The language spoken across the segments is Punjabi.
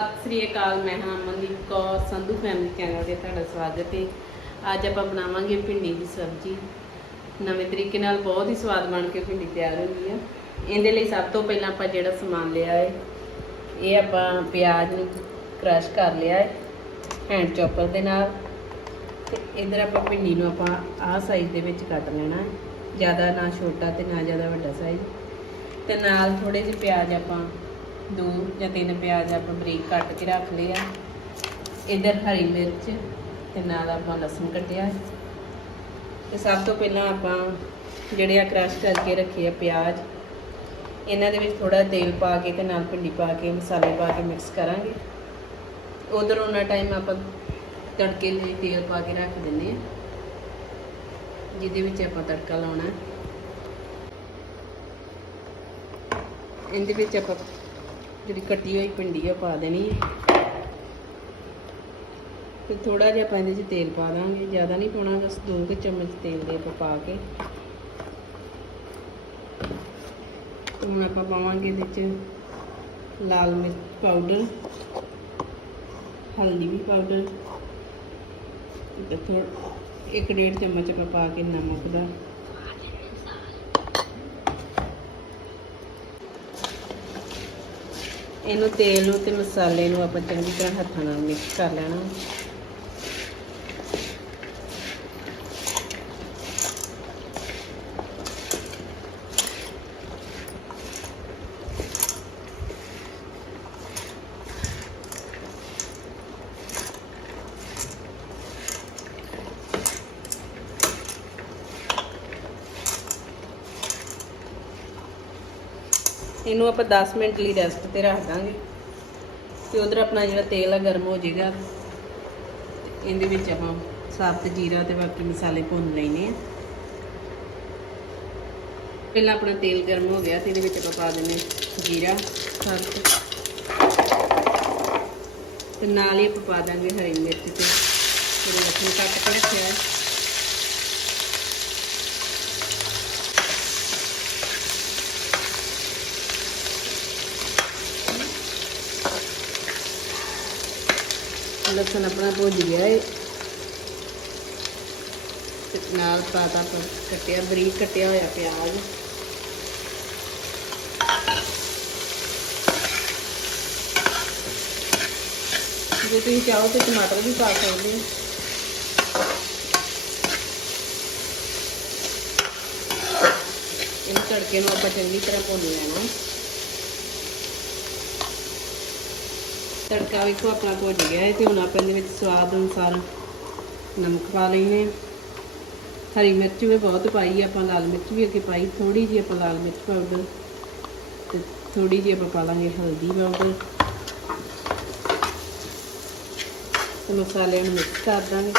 ਸਤਿ ਸ੍ਰੀ ਅਕਾਲ, ਮੈਂ ਹਾਂ ਅਮਨਦੀਪ ਕੌਰ, ਸੰਧੂ ਫੈਮਿਲੀ ਚੈਨਲ ਤੇ ਤੁਹਾਡਾ ਸਵਾਗਤ ਹੈ। ਅੱਜ ਆਪਾਂ ਬਣਾਵਾਂਗੇ ਭਿੰਡੀ ਦੀ ਸਬਜ਼ੀ। ਨਵੇਂ ਤਰੀਕੇ ਨਾਲ ਬਹੁਤ ਹੀ ਸਵਾਦ ਬਣ ਕੇ ਭਿੰਡੀ ਤਿਆਰ ਹੁੰਦੀ ਆ। ਇਹਦੇ ਲਈ ਸਭ ਤੋਂ ਪਹਿਲਾਂ ਆਪਾਂ ਜਿਹੜਾ ਸਮਾਨ ਲਿਆ ਹੈ, ਇਹ ਆਪਾਂ ਪਿਆਜ਼ ਨੂੰ ਕ੍ਰਸ਼ ਕਰ ਲਿਆ ਹੈ ਹੈਂਡ ਚੌਪਰ ਦੇ ਨਾਲ। ਤੇ ਇਧਰ ਆਪਾਂ ਭਿੰਡੀ ਨੂੰ ਆਪਾਂ ਆਹ ਸਾਈਜ਼ ਦੇ ਵਿੱਚ ਕੱਟ ਲੈਣਾ ਹੈ। ਜ਼ਿਆਦਾ ਨਾ ਛੋਟਾ ਤੇ ਨਾ ਜ਼ਿਆਦਾ ਵੱਡਾ ਸਾਈਜ਼ ਤੇ ਨਾਲ ਥੋੜੇ ਜਿਹੇ ਪਿਆਜ਼ ਆਪਾਂ ਦੋ ਜਾਂ ਤਿੰਨ ਪਿਆਜ਼ ਆਪਾਂ ਬਰੀਕ ਕੱਟ ਕੇ ਰੱਖ ਲਏ ਆ। ਇਧਰ ਹਰੀ ਮਿਰਚ ਤੇ ਨਾਲ ਆਪਾਂ ਲਸਣ ਕੱਟਿਆ। ਹੈ ਤੇ ਸਭ ਤੋਂ ਪਹਿਲਾਂ ਆਪਾਂ ਜਿਹੜੇ ਆ ਕ੍ਰਸ਼ ਕਰਕੇ ਰੱਖੇ ਆ ਪਿਆਜ਼, ਇਹਨਾਂ ਦੇ ਵਿੱਚ ਥੋੜਾ ਤੇਲ ਪਾ ਕੇ ਤੇ ਨਾਲ ਭਿੰਡੀ ਪਾ ਕੇ, ਮਸਾਲੇ ਪਾ ਕੇ ਮਿਕਸ ਕਰਾਂਗੇ। ਉਧਰ ਉਹਨਾਂ ਟਾਈਮ ਆਪਾਂ ਤੜਕੇ ਲਈ ਤੇਲ ਪਾ ਕੇ ਰੱਖ ਦਿੰਦੇ ਆ, ਜਿਹਦੇ ਵਿੱਚ ਆਪਾਂ ਤੜਕਾ ਲਾਉਣਾ। ਇਹਦੇ ਵਿੱਚ ਆਪਾਂ ਜਿਹੜੀ ਕੱਟੀ ਹੋਈ ਭਿੰਡੀ ਆ, ਪਾ ਦੇਣੀ ਹੈ ਤੇ ਥੋੜਾ ਜਿਹਾ ਆਪਾਂ ਇਹਦੇ 'ਚ ਤੇਲ ਪਾ ਦਾਂਗੇ। ਜ਼ਿਆਦਾ ਨਹੀਂ ਪਾਉਣਾ, ਬਸ ਦੋ ਕੁ ਚਮਚ ਤੇਲ ਦੇ ਆਪਾਂ ਪਾ ਕੇ। ਹੁਣ ਆਪਾਂ ਪਾਵਾਂਗੇ ਇਹਦੇ 'ਚ ਲਾਲ ਮਿਰਚ ਪਾਊਡਰ, ਹਲਦੀ ਵੀ ਪਾਊਡਰ। ਤੇ ਥੋੜਾ ਇੱਕ ਡੇਢ ਚਮਚ ਆਪਾਂ ਪਾ ਕੇ ਨਮਕ ਦਾ। ਇਹਨੂੰ ਤੇਲ ਨੂੰ ਤੇ ਮਸਾਲੇ ਨੂੰ ਆਪਾਂ ਚੰਗੀ ਤਰ੍ਹਾਂ ਹੱਥਾਂ ਨਾਲ ਮਿਕਸ ਕਰ ਲੈਣਾ। ਇਹਨੂੰ ਆਪਾਂ 10 ਮਿੰਟ ਲਈ ਰੈਸਟ ਤੇ ਰੱਖ ਦਾਂਗੇ। ਤੇ ਉਧਰ ਆਪਣਾ ਜਿਹੜਾ ਤੇਲ ਆ, ਗਰਮ ਹੋ ਜਾਏਗਾ। ਤੇ ਇਹਦੇ ਵਿੱਚ ਆਪਾਂ ਸਾਬਤ ਜੀਰਾ ਤੇ ਬਾਕੀ ਮਸਾਲੇ ਭੁੰਨ ਲੈਣੇ ਆ। ਪਹਿਲਾਂ ਆਪਣਾ ਤੇਲ ਗਰਮ ਹੋ ਗਿਆ ਤੇ ਇਹਦੇ ਵਿੱਚ ਆਪਾਂ ਪਾ ਦਿੰਦੇ ਹਾਂ ਜੀਰਾ, ਸਾਬਤ। ਤੇ ਨਾਲ ਹੀ ਆਪਾਂ ਪਾ ਦਾਂਗੇ ਹਰੀ ਮਿਰਚ ਤੇ। ਲਸਣ ਕੱਟ ਕੇ ਰੱਖਿਆ ਲਸਣ ਆਪਣਾ ਭੁੱਜ ਗਿਆ ਹੈ ਤੇ ਨਾਲ ਪਾਤਾ ਕੱਟਿਆ, ਬਰੀਕ ਕੱਟਿਆ ਹੋਇਆ ਪਿਆਜ਼। ਜੇ ਤੁਸੀਂ ਚਾਹੋ ਤੇ ਟਮਾਟਰ ਵੀ ਪਾ ਸਕਦੇ ਹੋ। ਇਹਨੂੰ ਤੜਕੇ ਨੂੰ ਆਪਾਂ ਚੰਗੀ ਤਰ੍ਹਾਂ ਭੁੰਨ ਲੈਣਾ। ਤੜਕਾ ਵੇਖੋ, ਆਪਣਾ ਭੁੱਜ ਗਿਆ ਹੈ ਤੇ ਹੁਣ ਆਪਾਂ ਇਹਦੇ ਵਿੱਚ ਸਵਾਦ ਅਨੁਸਾਰ ਨਮਕ ਪਾ ਲੈਨੇ ਹਰੀ ਮਿਰਚ ਵੀ ਬਹੁਤ ਪਾਈ ਆਪਾਂ ਲਾਲ ਮਿਰਚ ਵੀ ਅੱਗੇ ਪਾਈ ਥੋੜੀ ਜਿਹੀ ਆਪਾਂ ਲਾਲ ਮਿਰਚ ਪਾਊਡਰ ਤੇ ਥੋੜੀ ਜਿਹੀ ਆਪਾਂ ਪਾ ਲਾਂਗੇ ਹਲਦੀ ਪਾਊਡਰ ਤੇ ਮਸਾਲਿਆਂ ਨੂੰ ਮਿਕਸ ਕਰ ਦਾਂਗੇ।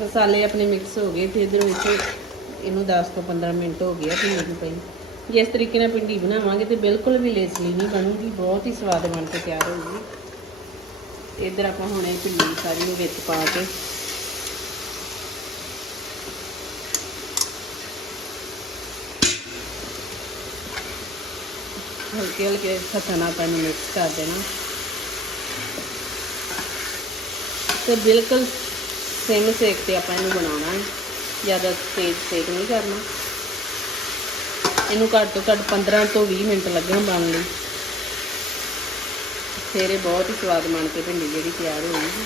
ਮਸਾਲੇ ਆਪਣੇ ਮਿਕਸ ਹੋ ਗਏ, ਤੇ ਇਧਰ ਵਿੱਚ ਇਹਨੂੰ 10 ਤੋਂ 15 ਮਿੰਟ ਹੋ ਗਏ ਭਿੰਡੀ ਨੂੰ ਪਈ। ਜਿਸ ਤਰੀਕੇ ਨਾਲ ਭਿੰਡੀ ਬਣਾਵਾਂਗੇ ਤੇ ਬਿਲਕੁਲ ਵੀ ਲੇਸਲੀ ਨਹੀਂ ਬਣੂਗੀ, ਬਹੁਤ ਹੀ ਸਵਾਦ ਬਣ ਕੇ ਤਿਆਰ ਹੋਊਗੀ। ਇਧਰ ਆਪਾਂ ਹੁਣ ਇਹ ਭਿੰਡੀ ਸਾਰੀ ਨੂੰ ਵਿੱਚ ਪਾ ਕੇ ਹਲਕੇ ਹਲਕੇ ਹੱਥਾਂ ਨਾਲ ਆਪਾਂ ਇਹਨੂੰ ਮਿਕਸ ਕਰ ਦੇਣਾ। ਤੇ ਬਿਲਕੁਲ ਸਿਮ ਸੇਕ ਤੇ ਆਪਾਂ ਇਹਨੂੰ ਬਣਾਉਣਾ ਹੈ। ਜ਼ਿਆਦਾ ਤੇਜ਼ ਸੇਕ ਨਹੀਂ ਕਰਨਾ। ਇਹਨੂੰ ਘੱਟ ਤੋਂ ਘੱਟ 15 ਤੋਂ 20 ਮਿੰਟ ਲੱਗਣ ਬਣਨ ਲਈ। ਫਿਰ ਇਹ ਬਹੁਤ ਹੀ ਸਵਾਦ ਬਣ ਕੇ ਭਿੰਡੀ ਜਿਹੜੀ ਤਿਆਰ ਹੋਊਗੀ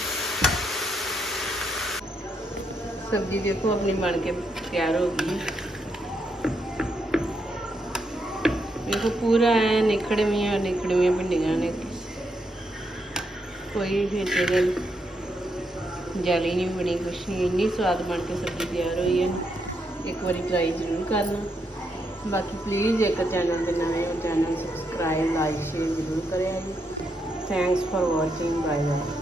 ਸਬਜ਼ੀ ਦੇਖੋ ਆਪਣੀ ਬਣ ਕੇ ਤਿਆਰ ਹੋ ਗਈ। ਦੇਖੋ ਪੂਰਾ ਐ ਨਿਖੜਵੀਆਂ ਨਿਖੜਵੀਆਂ ਭਿੰਡੀਆਂ ਨੇ। ਕੋਈ ਵਿੱਚ ਇਹਦੇ ਜਾਲੀ ਨਹੀਂ ਬਣੀ ਕੁਛ ਨਹੀਂ, ਇੰਨੀ ਸਵਾਦ ਬਣ ਕੇ ਸਬਜ਼ੀ ਤਿਆਰ ਹੋਈ ਹੈ ਇੱਕ ਵਾਰੀ ਟਰਾਈ ਜ਼ਰੂਰ ਕਰਨਾ। ਬਾਕੀ ਪਲੀਜ਼ ਜੇਕਰ ਚੈਨਲ ਦੇ ਨਵੇਂ ਹੋ ਚੈਨਲ ਸਬਸਕ੍ਰਾਈਬ ਲਾਈਕ ਸ਼ੇਅਰ ਜ਼ਰੂਰ ਕਰਿਆ ਜੀ। Thanks for watching bye bye